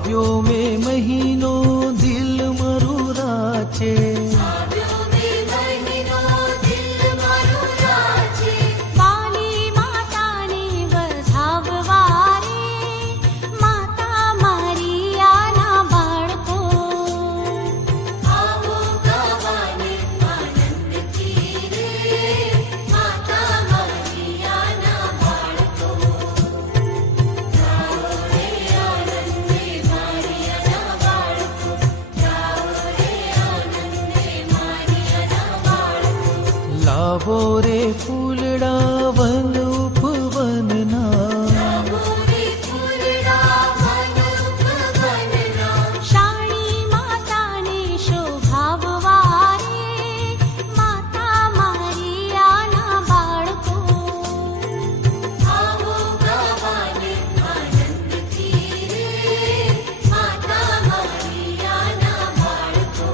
આવ્યો મે મહિનો દિલ મારું રાચે, વાલી માતાને વધાવવા રે, માતા મારી આના બાળકો. આવો ગાવાને આનંદથી રે, માતા મારી આના બાળકો. ગાઓ રે આનંદે મારી આના બાળકો, ગાઓ રે આનંદે મારી આના બાળકો. લાવો રે ફૂલડા વન ઉપવનના, શાણી માતાને શોભાવવા રે, માતા મારી આના બાળકો. આવો ગાવાને આનંદથી રે, માતા મારી આના બાળકો.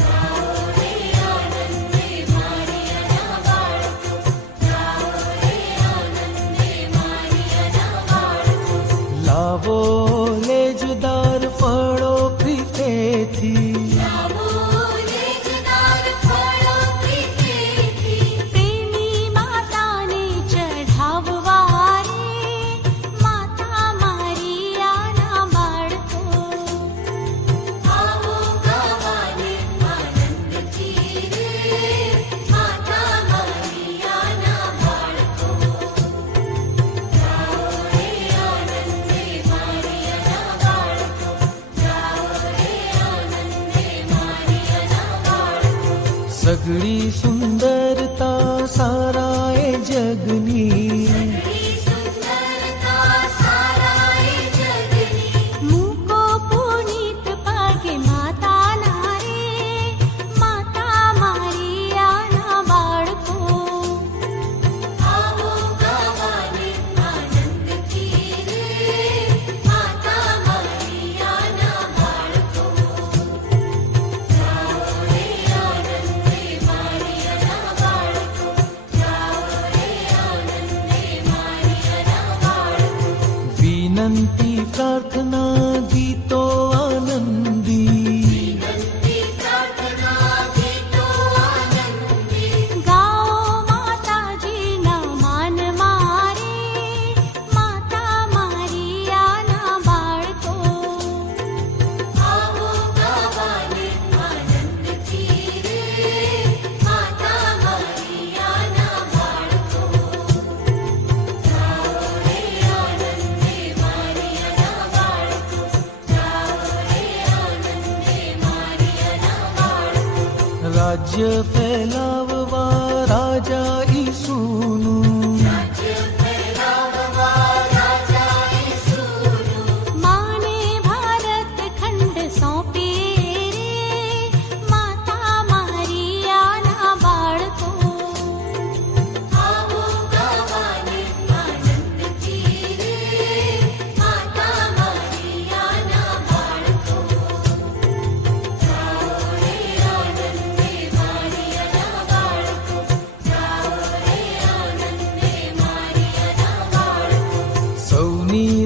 ગાઓ રે આનંદે મારી આના બાળકો, ગાઓ રે આનંદે મારી આના બાળકો. લાવો લેજદાર ફળો પ્રીતેથી, પ્રેમી માતાને ચઢાવવા રે, માતા મારી આના બાળકો. આવો ગાવાને આનંદથી રે, માતા મારી આના બાળકો. ગાઓ રે આનંદે મારી આના બાળકો, ગાઓ રે આનંદે મારી આના બાળકો. સગળી સુંદરતા સારા એ જગની, મૂકો પુનીત પાકે માતાના રે, માતા મારી આના બાળકો. આવો ગાવાને આનંદથી રે, માતા મારી આના બાળકો. ગાઓ રે આનંદે મારી આના બાળકો, ગાઓ રે આનંદે મારી આના બાળકો. વિનંતી પ્રાર્થના ગીતો આનંદી, ગાઓ માતાજીના માન મારે, માતા મારી આના બાળકો. આવો ગાવાને આનંદથી રે, માતા મારી આના બાળકો. ગાઓ રે આનંદે મારી આના બાળકો, ગાઓ રે આનંદે મારી આના બાળકો. રાજ્ય ફેલાવવા રાજા ઈસુનું, માને ભારત ખંડ સોંપીએ રે, માતા મારી આના બાળકો. આવો ગાવાને આનંદથી રે, માતા મારી આના બાળકો. ગાઓ રે આનંદે મારી આના બાળકો, ગાઓ રે આનંદે મારી આના બાળકો. સૌની